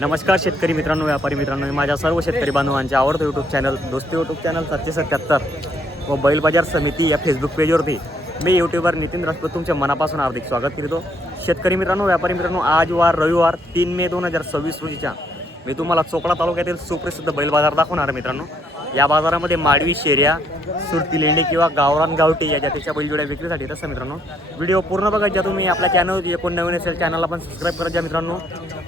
नमस्कार शेतकरी मित्रांनो, व्यापारी मित्रांनो, माझ्या सर्व शेतकरी बांधवांचे आवडतं यूट्यूब चॅनल दोस्ती यूट्यूब चॅनल 777 व बैल बाजार समिती या फेसबुक पेजवरती मी यूट्यूबर नितीन राजपूत तुमच्या मनापासून हार्दिक स्वागत करतो. शेतकरी मित्रांनो, व्यापारी मित्रांनो, आज वार रविवार 3 मे 2026 रोजीच्या मी तुम्हाला चोपडा तालुक्यातील सुप्रसिद्ध बैल बाजार दाखवणार मित्रांनो. या बाजारामध्ये माडवी, शेऱ्या, सुरती लेंडी किंवा गावरान गावठी या जातीच्या बैलजोड्या विक्रीसाठी तसं मित्रांनो व्हिडिओ पूर्ण बघायचा. तुम्ही आपल्या चॅनल कोण नवीन असेल चॅनलला पण सबस्क्राईब करायचा मित्रांनो.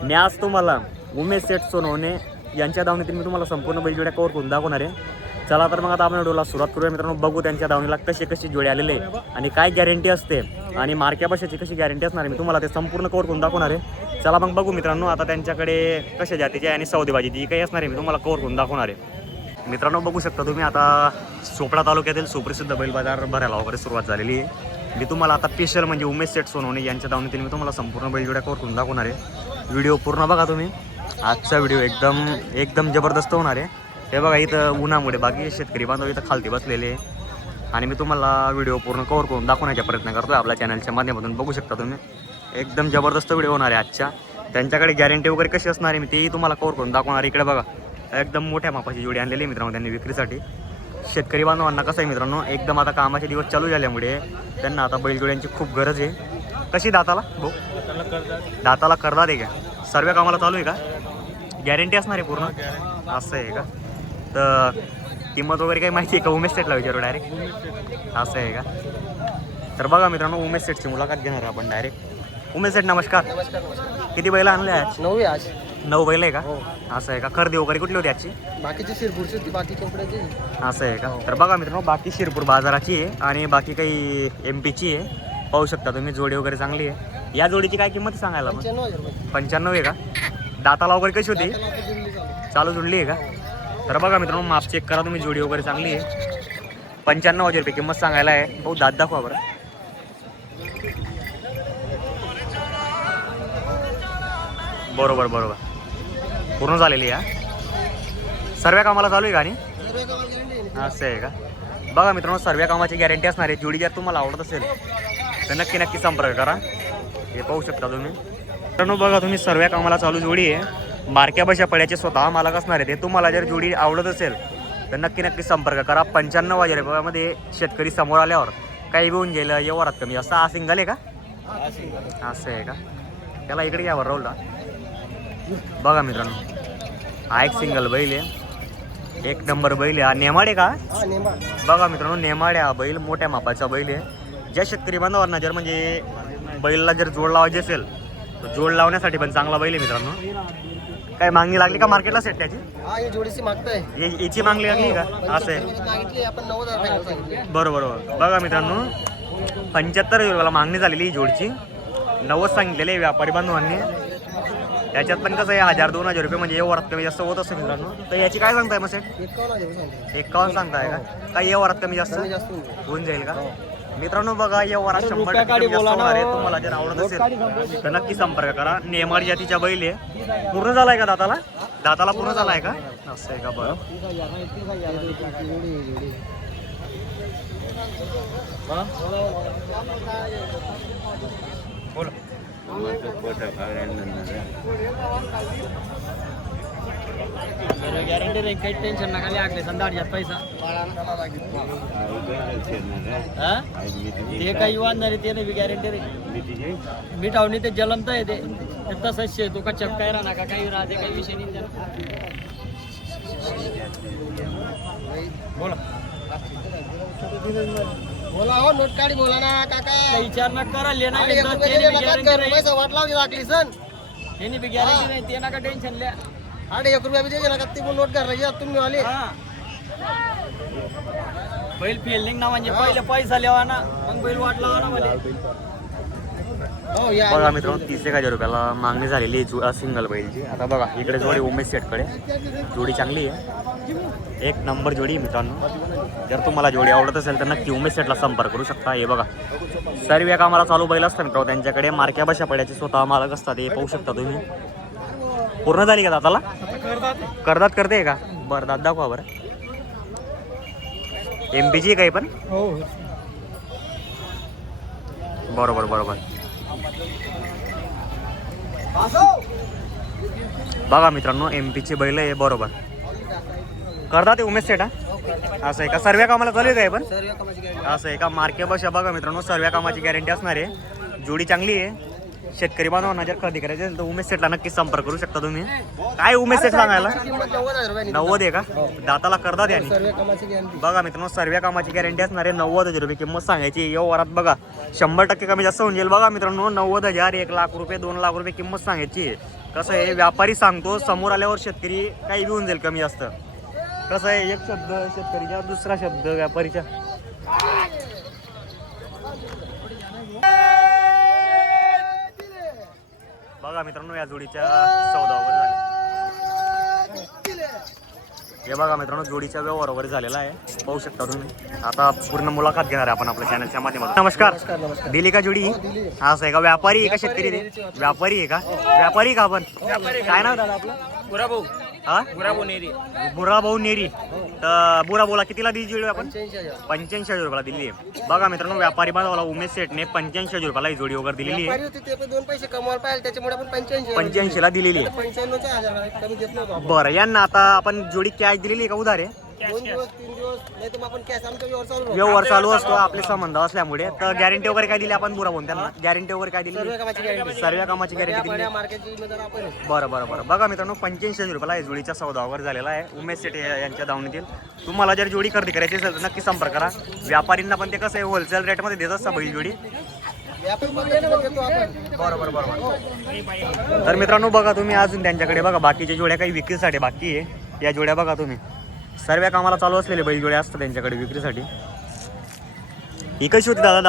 मी आज तुम्हाला उमेश सेठ सोनवणे यांच्या दावणीतील मी तुम्हाला संपूर्ण बैलजोड्या कवर करून दाखवणार आहे. चला तर मग आता आपण व्हिडिओला सुरुवात करूया मित्रांनो. बघू त्यांच्या दावणीला कशी जोडे आलेले आणि काय गॅरंटी असते आणि मार्क्या बशाची कशी गॅरंटी असणार आहे मी तुम्हाला ते संपूर्ण कवर करून दाखवणार आहे. चला मग बघू मित्रांनो, आता त्यांच्याकडे कशा जातीची आणि सौदेबाजी जी काही असणार आहे मी तुम्हाला कवर करून दाखवणार आहे. मित्रांनो बघू शकता तुम्ही, आता चोपडा तालुक्यातील सुप्रसिद्ध बैल बाजार भरायला वगैरे सुरुवात झालेली आहे. मी तुम्हाला आता स्पेशल म्हणजे उमेश सेठ सोनवणे यांच्या दावणीतील मी तुम्हाला संपूर्ण बैलजोड्या कवर करून दाखवणार आहे. व्हिडिओ पूर्ण बघा तुम्ही. आजचा व्हिडिओ एकदम जबरदस्त होणार आहे. हे बघा, इथं उन्हामुळे बाकी शेतकरी बांधव इथं खालती बसलेले आणि मी तुम्हाला व्हिडिओ पूर्ण कवर करून दाखवण्याचा प्रयत्न करतो आपल्या चॅनलच्या माध्यमातून. बघू शकता तुम्ही, एकदम जबरदस्त व्हिडिओ होणार आहे आजच्या. त्यांच्याकडे गॅरंटी वगैरे कशी असणार आहे मी तेही तुम्हाला कवर करून दाखवणार आहे. इकडे बघा, एकदम मोठ्या मापाची जोडी आणलेली मित्रांनो त्यांनी विक्रीसाठी. शेतकरी बांधवांना कसं आहे मित्रांनो, एकदम आता कामाचे दिवस चालू झाल्यामुळे त्यांना आता बैलजोड्यांची खूप गरज आहे. कशी दाताला भाऊ? दाताला करदात आहे का? सर्व कामाला चालू आहे का? गॅरंटी असणार आहे पूर्ण? असं आहे का? तर किंमत वगैरे काही माहिती आहे का? उमेश सेटला विचारू डायरेक्ट. असं आहे का? तर बघा मित्रांनो, उमेश सेटची मुलाखत घेणार आपण डायरेक्ट. उमेश सेट नमस्कार. किती बैल आणले आज? 9 आज 9 बैल आहे का? असं आहे का? खरेदी वगैरे कुठली होती आजची? बाकीची शिरपूरची होती, बाकी चोपड्याची. असं आहे का? तर बघा मित्रांनो, बाकी शिरपूर बाजाराची आहे आणि बाकी काही MP ची आहे. पाहू शकता तुम्ही, जोडी वगैरे चांगली आहे. या जोडीची काय किंमत सांगायला? 95 आहे का? दाताला वगैरे कशी होती? चालू जुडली आहे का? तर बघा मित्रांनो, माप चेक करा तुम्ही, जोडी वगैरे चांगली आहे. 95,000 रुपये किंमत सांगायला आहे. भाऊ दात दाखवा बरं. बरोबर पूर्ण झालेली आहे. सर्व कामाला चालू आहे का? आणि असं आहे का? बघा मित्रांनो, सर्व कामाची गॅरंटी असणार आहे. जोडी जर तुम्हाला आवडत असेल तर नक्की संपर्क करा. हे पाहू शकता तुम्ही मित्रांनो. बघा तुम्ही, सर्व कामाला चालू जोडी आहे. मार्क्या बशा पड्याचे स्वतः मालक असणार आहे ते. तुम्हाला जर जोडी आवडत असेल तर नक्की संपर्क करा. 95,000 रुपयामध्ये शेतकरी समोर आल्यावर काही घेऊन गेलं व्यवहारात कमी. असं हा सिंगल आहे का? असं आहे का? त्याला इकडे घ्यावर रोलला. बघा मित्रांनो, हा एक सिंगल बैल आहे, 1 नंबर बैल आहे. हा नेमाड आहे का? बघा मित्रांनो, नेमाड आहे हा बैल, मोठ्या मापाचा बैल आहे. ज्या शेतकरी बांधवांना जर म्हणजे बैलला जर जोड लावायची असेल तर जोड लावण्यासाठी पण चांगला बैल आहे मित्रांनो. काय मागणी लागली का मार्केटला सेट त्याची? जोडीची मागताय, याची मागणी लागली का? असं आहे. मागितली आपण 90,000. बरोबर. बघा मित्रांनो, 75,000 रुपयाला मागणी झालेली ही जोडची. 90 सांगितलेले व्यापारी बांधवांनी. याच्यात पण कसं आहे, 1,000-2,000 रुपये म्हणजे व्यवहारात कमी जास्त होत असतं मित्रांनो. तर याची काय सांगताय मग सेट? 51 सांगताय का? काही व्यवहारात कमी जास्त होऊन जाईल का मित्रांनो? बघा, व्यवहारात 100% कमी जास्त होणार आहे. तुम्हाला जर आवडत असेल तर नक्की संपर्क करा. नेमाड जातीच्या बैल आहे. पूर्ण झालाय का दाताला? दाताला पूर्ण झालाय का? असं आहे का? बरं. बोला. गॅरंटी रे, काही टेन्शन नका लागले. संध्याकाळच्यात पैसा ते काही वाद नाही. ते नाही गॅरंटी रे. मिठावणी ते जलमत आहे ते तसंच तो का चपकाय राहणार का काही राहते, काही विषय नाही. बोला बोला हो, नोट काढी बोला ना काका. विचार न करा. लेना पैसा वाट लावली लागली सण. त्यांनी बी गॅरंटी नाही, ते नका टेन्शन लिया. 1 रुपया बी द्यायचे नका. ती नोट करायची तुम्ही आले. बैल फिल्डिंग ना म्हणजे पहिले पैसा लेवा ना, मग बैल वाट लावा ना मध्ये. बघा मित्रांनो, 30,000 रुपयाला मागणी झालेली सिंगल बैलची. आता बघा, इकडे जोडी उमेश सेटकडे. जोडी चांगली आहे, 1 नंबर जोडी मित्रांनो. जर तुम्हाला जोडी आवडत असेल तर नक्की उमेश सेटला संपर्क करू शकता. हे बघा, सर्व कामाला चालू बैल असतात मित्रांनो त्यांच्याकडे. मार्क्या बशा पड्याचे स्वतः मालक असतात. हे पाहू शकता तुम्ही. पूर्ण झाली का दाताला? करदात करते का? बरं, दात दाखवा बरं. MP काही पण? बरोबर. बघा मित्रांनो MP चे बैल आहे बरोबर करतात ते उमेश सेट हा असं आहे का सर्व कामाला चालू आहे काय पण सर्व कामाची गॅरंटी असं आहे का मार्के बशा बघा मित्रांनो सर्व कामाची गॅरंटी असणार आहे जोडी चांगली आहे शेतकरी बांधवांना जर खरेदी करायची असेल तर उमेश सेटला नक्कीच संपर्क करू शकता तुम्ही काय उमेश सेट सांगायला किंमत 90,000 रुपये 90 आहे का दाताला करतात यांनी सर्व कामाची गॅरंटी बघा मित्रांनो सर्व कामाची गॅरंटी असणार आहे 90,000 रुपये किंमत सांगायची व्यवहारात बघा 100% कमी जास्त होऊन जाईल बघा मित्रांनो 90,000 1 लाख रुपये 2 लाख रुपये किंमत सांगायची आहे कसं आहे व्यापारी सांगतो समोर आल्यावर शेतकरी काही बी होऊन जाईल कमी जास्त कसं आहे एक शब्द शेतकरीचा दुसरा शब्द व्यापारीचा बघा मित्रांनो या जोडीच्या सौदावर झाले हे बघा मित्रांनो जोडीच्या व्यवहार वगैरे झालेला आहे पाहू शकता तुम्ही आता पूर्ण मुलाखत घेणार आहे आपण आपल्या चॅनलच्या माध्यमातून नमस्कार दिली का जोडी असं आहे का व्यापारी आहे का शेतकरी व्यापारी आहे का व्यापारी का आपण काय नाव दादा आपलं बुराभाऊ हा बुराभाऊ नेरी बुराभाऊ नेरी तर बुराभाऊला कितीला दिली जोडी आपण 85,000 85,000 रुपयाला दिली आहे बघा मित्रांनो व्यापारी बांधवाला उमेश सेटने 85,000 रुपयाला ही जोडी वगैरे दिलेली आहे व्यापारी होते ते पण 2 पैसे कमवायला पाहिजे त्याच्यामुळे आपण 85 85 ला दिलेली आहे 95च्या हजार कमी देत नव्हतो आपण. बरं यांना आता आपण जोडी कॅश दिलेली आहे का उधार आहे 2 दिवस 3 दिवस नाही तर मग आपण कॅश आमचा व्यवहार चालू राहतो. व्यवहार चालू असतो आपले संबंध असल्यामुळे तर गॅरंटी वगैरे काय दिली आपण बुरा बोलून त्यांना गॅरंटी वगैरे काय दिली सर्व कामाची गॅरंटी सर्व कामाची गॅरंटी दिली बड्या मार्केटची जिम्मेदार आपण आहे. बरं बरं बरं बघा मित्रांनो 85,000 रुपयाला या जोडीचा सौदा वगैरे झालेला आहे उमेश सेठ यांच्या दावणीतील तुम्हाला जर जोडी खरेदी करायची असेल तर नक्की संपर्क करा व्यापारींना पण ते कसं आहे होलसेल रेटमध्ये देत असतात बैल जोडी व्यापारी पद्धतीने घेतो आपण. बरोबर बरोबर तर मित्रांनो बघा तुम्ही अजून त्यांच्याकडे बघा बाकीच्या जोड्या काही विक्रीसाठी बाकी आहे या जोड्या बघा तुम्ही सर्व कामाला चालू असलेले बैल जोड्या असतात त्यांच्याकडे विक्रीसाठी ही कशी होती दादा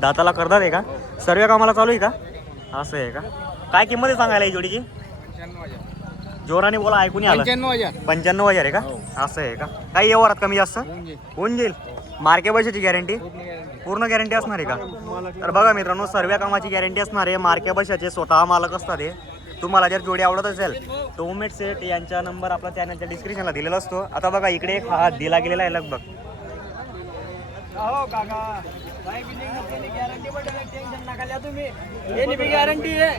दाताला करतात आहे का सर्व कामाला चालू आहे का असं आहे का काय किंमत आहे सांगायला ही जोडीची जोराने बोला ऐकून आलं 95,000 आहे का असं आहे का काही व्यवहारात कमी जास्त होऊन जाईल मार्के बशाची गॅरंटी पूर्ण गॅरंटी असणार आहे का तर बघा मित्रांनो सर्व कामाची गॅरंटी असणार आहे मार्के बशाचे स्वतः मालक असतात हे तुम्हाला जर जोडी आवडत असेल तर उमेश सेठ यांचा नंबर आपला चॅनलच्या डिस्क्रिप्शनला दिलेला असतो आता बघा इकडे एक हा दिला गेलेला आहे लगभग हो काका काय बिलिंग नसते गॅरंटी बद्दल टेन्शन नका लिया तुम्ही येणे बी गॅरंटी आहे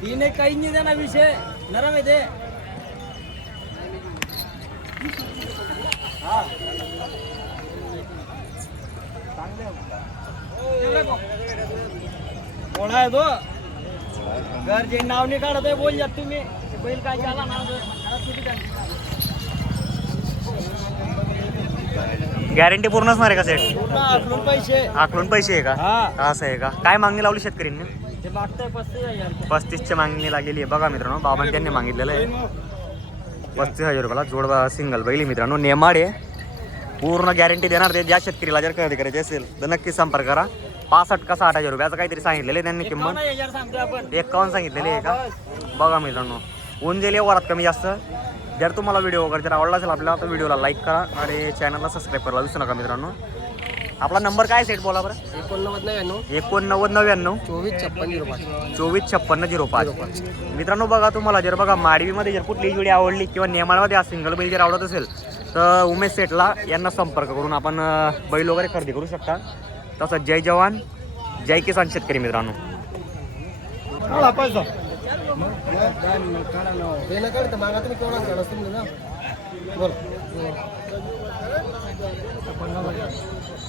तिने काही नाही देणार विषय नरम आहे ते हा कोण आहे तो घर जे नाव नाही काढत आहे बोल जात तुम्ही बैल काय झाला ना गॅरंटी पूर्ण असणार आहे का सेठ पूर्ण आखलून पैसे आखलून पैसे आहे का हा असं आहे का काय मागणी लावली शेतकऱ्यांनी ते मागताय 35,000 35ची मागणी लागलेली आहे बघा मित्रांनो बाबांनी त्यांनी मागितलेलं आहे 35,000 रुपयाला जोड सिंगल बैल मित्रांनो नेमाड आहे पूर्ण गॅरंटी देणार ते ज्या शेतकरीला जर खरेदी करायची असेल तर नक्की संपर्क करा 65 का 60,000 रुपयाचं काहीतरी सांगितलेलं आहे त्यांनी किंमत 51,000 सांगतो आपण 51 सांगितलेली आहे का बघा मित्रांनो होऊन जाईल वरात कमी जास्त जर तुम्हाला व्हिडिओ वगैरे जर आवडला असेल आपल्याला तर व्हिडिओला लाईक करा आणि चॅनलला सबस्क्राईब करायला विसरू नका मित्रांनो आपला नंबर काय सेट बोला बरं 8999 245605 मित्रांनो बघा तुम्हाला जर बघा माडवीमध्ये जर कुठली जोडी आवडली किंवा नेमाळमध्ये सिंगल बैल जर आवडत असेल तर उमेश सेठला यांना संपर्क करून आपण बैल वगैरे खरेदी करू शकता तसंच जय जवान जय किसान शेतकरी मित्रांनो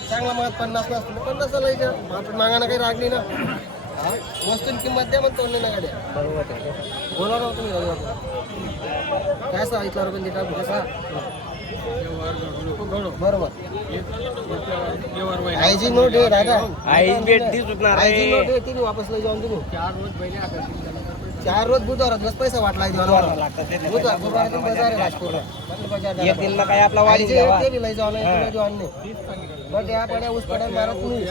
चांगला मग 50 नसतो 50 लायचं आपण मागायला काही रागली ना वस्तूंची किंमत द्या मग तोडले ना गाड्या बरोबर बोला ना तुम्ही काय सांगितलं रुपये टाकू कसा बरोबर आईची नोट आहे दादा आईची नोट आहे तिने वापस लई जाऊन तुम्ही 4 रोज बुधवार दिवस पैसा वाटला बुधवार बाजार आहे राजपूरला काय आपला वाढी लई जाऊन बट या पड्या ऊस पड्या मारत तुम्ही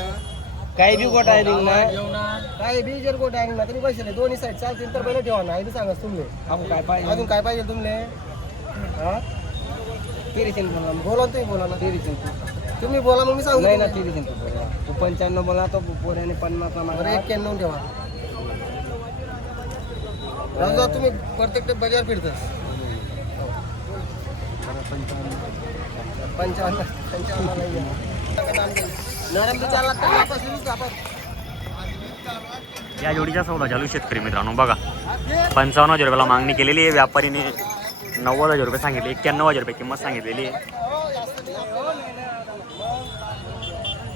काही बी गोटा आहे काही बी जर गोटा आहे ना तरी पैसे नाही दोन्ही साईड चालतील तर पहिले ठेवा ना आई सांगा तुम्ही अजून काय पाहिजे तुमले हा तिरीचिन बोला तुम्ही बोला ना तिरीचिन तुम्ही बोला मग मी सांगू नाही ना तिरीचिन तू 95 बोला तो पोऱ्याने 50 मागा 91 ठेवा राजा तुम्ही प्रत्येक बाजार फिरतात 55 नरम बी 4 लाख वापस या जोडीचा सौदा चालू शेतकरी मित्रांनो बघा 55,000 रुपयाला मागणी केलेली आहे. व्यापारीने 90,000 रुपये सांगितले. 91,000 रुपये किंमत सांगितलेली आहे.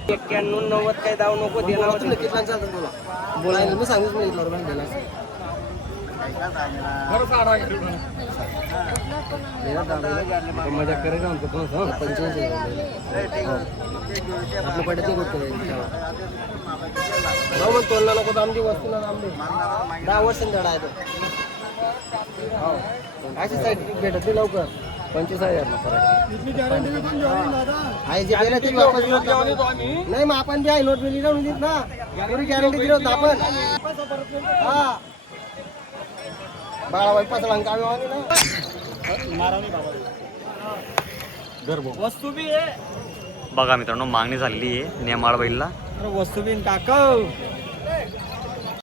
91 90 काही दाव नको देणार किती चालतं तुला बोलायला मी सांगूच नाही इथला रुपये दिला मजा करेगा हमको तो 85 आपलं पडत नाही गोष्ट मग तोलला नको तर आमची वस्तू ना आमची 10 वर्ष धडा आहे तो अशी साईड भेटत नाही लवकर 25,000 आहे जे गेलं ते वापस नाही मग आपण बी आहे नोट मिली जाऊन देत ना पुरी गॅरंटी दिली होती आपण हा बाळाबाई पसळांग कामी वाणी ना वस्तू बी आहे बघा मित्रांनो, मागणी झालेली आहे नेमाळ बैलला. वस्तू बी टाकव